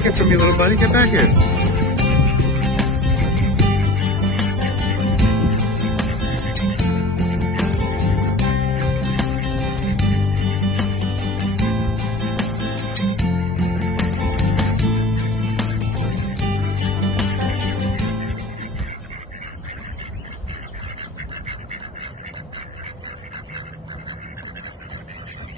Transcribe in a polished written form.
take it from me, little buddy. Get back here.